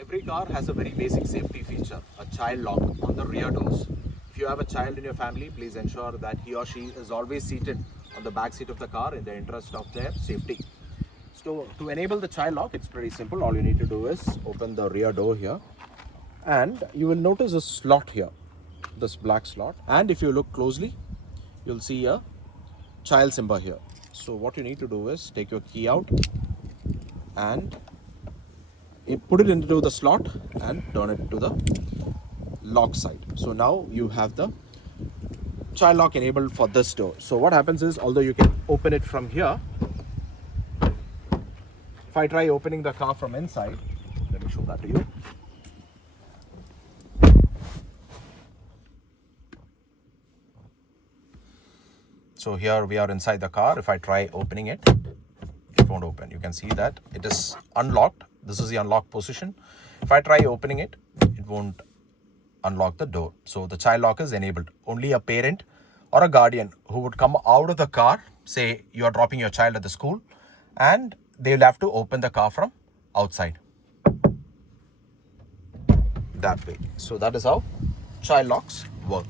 Every car has a very basic safety feature, a child lock on the rear doors. If you have a child in your family, please ensure that he or she is always seated on the back seat of the car in the interest of their safety. So to enable the child lock, it's pretty simple. All you need to do is open the rear door here, and you will notice a slot here, this black slot. And if you look closely, you'll see a child symbol here. So what you need to do is take your key out and you put it into the slot and turn it to the lock side. So now you have the child lock enabled for this door. So what happens is, although you can open it from here, if I try opening the car from inside, let me show that to you. So here we are inside the car. If I try opening it, it won't open. You can see that it is unlocked. This is the unlock position. If I try opening it, it won't unlock the door. So the child lock is enabled. Only a parent or a guardian who would come out of the car, say you are dropping your child at the school, and they'll have to open the car from outside. That way. So that is how child locks work.